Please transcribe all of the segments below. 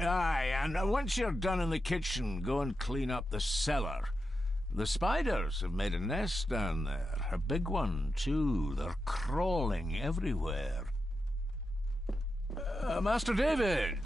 Aye, and once you're done in the kitchen, go and clean up the cellar. The spiders have made a nest down there. A big one, too. They're crawling everywhere. Master David,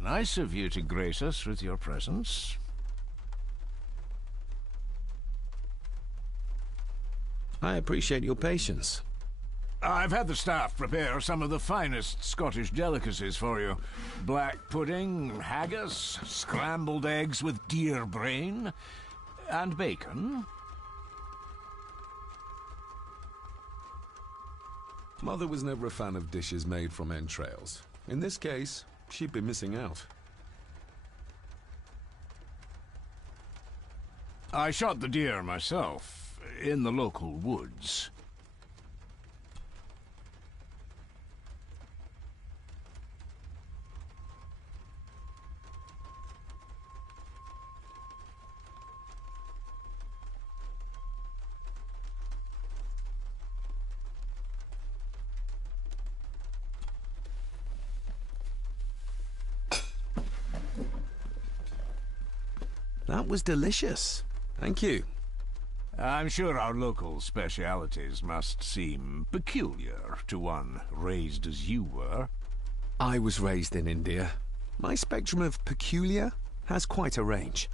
nice of you to grace us with your presence. I appreciate your patience. I've had the staff prepare some of the finest Scottish delicacies for you. Black pudding, haggis, scrambled eggs with deer brain, and bacon. Mother was never a fan of dishes made from entrails. In this case, she'd be missing out. I shot the deer myself, in the local woods. That was delicious. Thank you. I'm sure our local specialities must seem peculiar to one raised as you were. I was raised in India. My spectrum of peculiar has quite a range.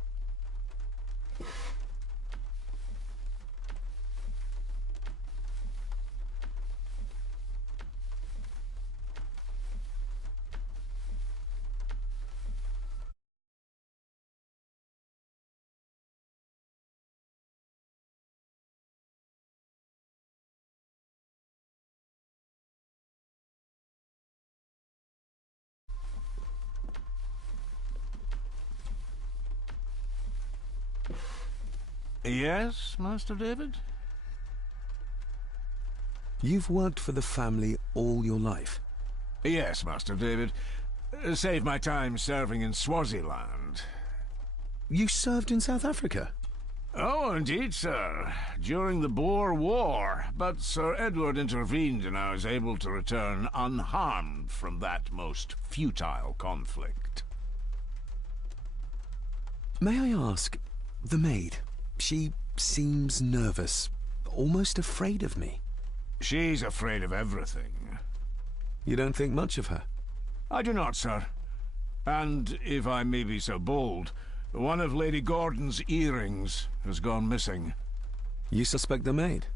Yes, Master David? You've worked for the family all your life? Yes, Master David. Saved my time serving in Swaziland. You served in South Africa? Oh, indeed, sir. During the Boer War. But Sir Edward intervened and I was able to return unharmed from that most futile conflict. May I ask, the maid, she seems nervous, almost afraid of me. She's afraid of everything. You don't think much of her? I do not, sir. And, if I may be so bold, one of Lady Gordon's earrings has gone missing. You suspect the maid?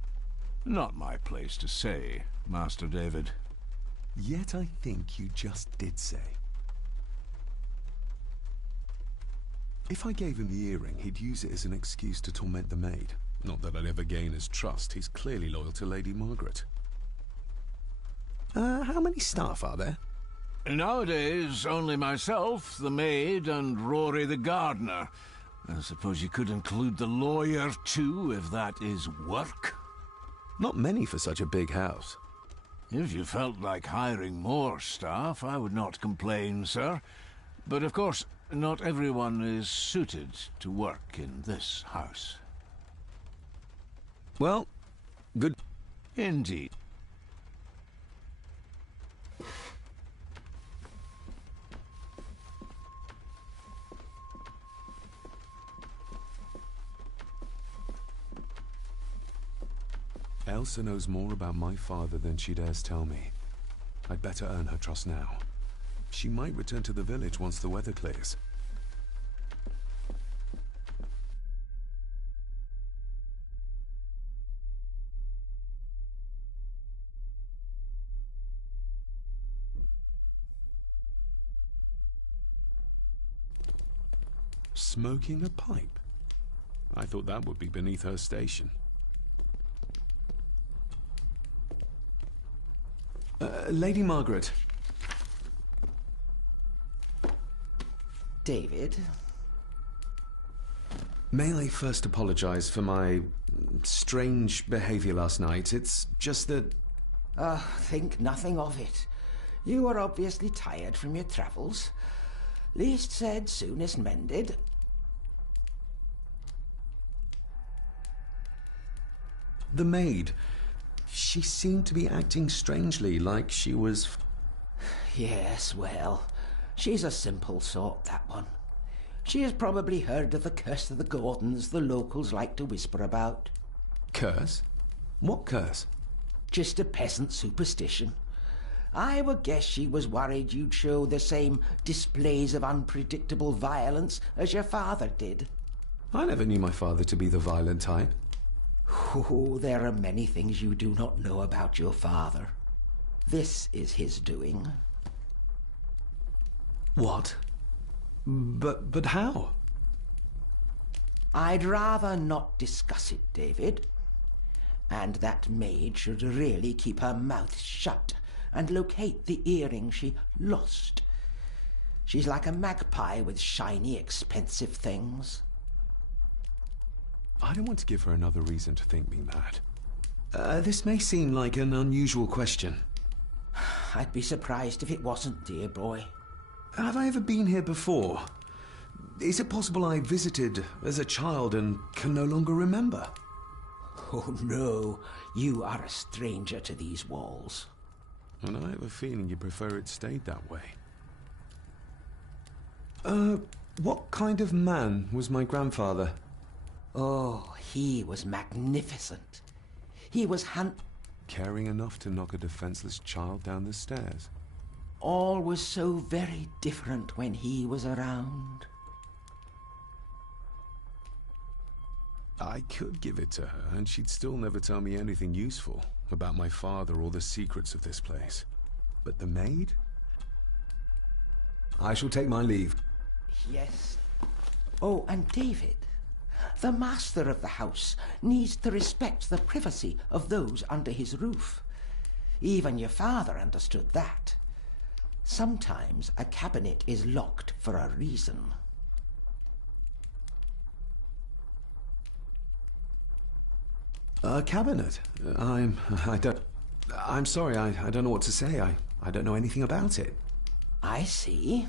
Not my place to say, Master David. Yet I think you just did say. If I gave him the earring, he'd use it as an excuse to torment the maid. Not that I'd ever gain his trust. He's clearly loyal to Lady Margaret. How many staff are there? Nowadays, only myself, the maid, and Rory the gardener. I suppose you could include the lawyer, too, if that is work. Not many for such a big house. If you felt like hiring more staff, I would not complain, sir. But of course, not everyone is suited to work in this house. Well, good. Indeed. Elsa knows more about my father than she dares tell me. I'd better earn her trust now. She might return to the village once the weather clears. Smoking a pipe? I thought that would be beneath her station. Lady Margaret. David? May I first apologize for my strange behavior last night? It's just that... Think nothing of it. You are obviously tired from your travels. Least said, soonest mended. The maid. She seemed to be acting strangely, like she was... Yes, well, She's a simple sort, that one. She has probably heard of the curse of the Gordons the locals like to whisper about. Curse? What curse? Just a peasant superstition. I would guess she was worried you'd show the same displays of unpredictable violence as your father did. I never knew my father to be the violent type. Oh, there are many things you do not know about your father. This is his doing. What? But how? I'd rather not discuss it, David. And that maid should really keep her mouth shut and locate the earring she lost. She's like a magpie with shiny, expensive things. I don't want to give her another reason to think me mad. This may seem like an unusual question. I'd be surprised if it wasn't, dear boy. Have I ever been here before? Is it possible I visited as a child and can no longer remember? Oh, no. You are a stranger to these walls. And I have a feeling you prefer it stayed that way. What kind of man was my grandfather? Oh, he was magnificent. He was Caring enough to knock a defenseless child down the stairs. All was so very different when he was around. I could give it to her, and she'd still never tell me anything useful about my father or the secrets of this place. But the maid? I shall take my leave. Yes. Oh, and David, the master of the house needs to respect the privacy of those under his roof. Even your father understood that. Sometimes a cabinet is locked for a reason. A cabinet? I'm sorry, I don't know what to say. I don't know anything about it. I see.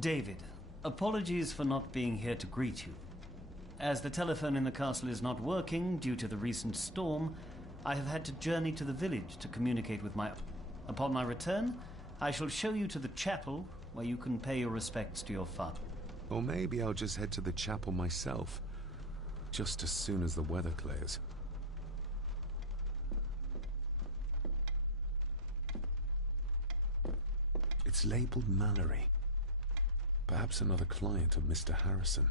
David, apologies for not being here to greet you. As the telephone in the castle is not working due to the recent storm, I have had to journey to the village to communicate with my... Upon my return, I shall show you to the chapel where you can pay your respects to your father. Or maybe I'll just head to the chapel myself, just as soon as the weather clears. It's labeled Mallory. Perhaps another client of Mr. Harrison.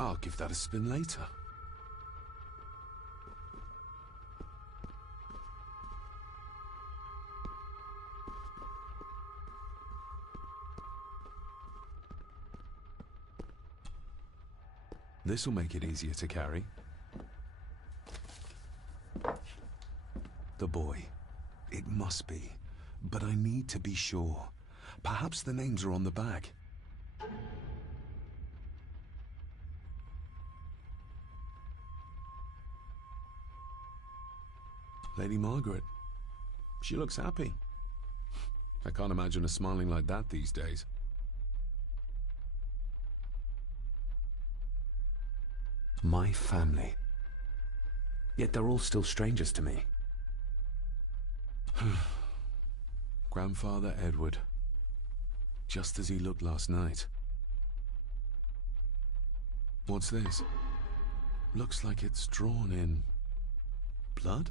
I'll give that a spin later. This'll make it easier to carry. The boy. It must be. But I need to be sure. Perhaps the names are on the back. Lady Margaret. She looks happy. I can't imagine her smiling like that these days. My family. Yet they're all still strangers to me. Grandfather Edward. Just as he looked last night. What's this? Looks like it's drawn in blood?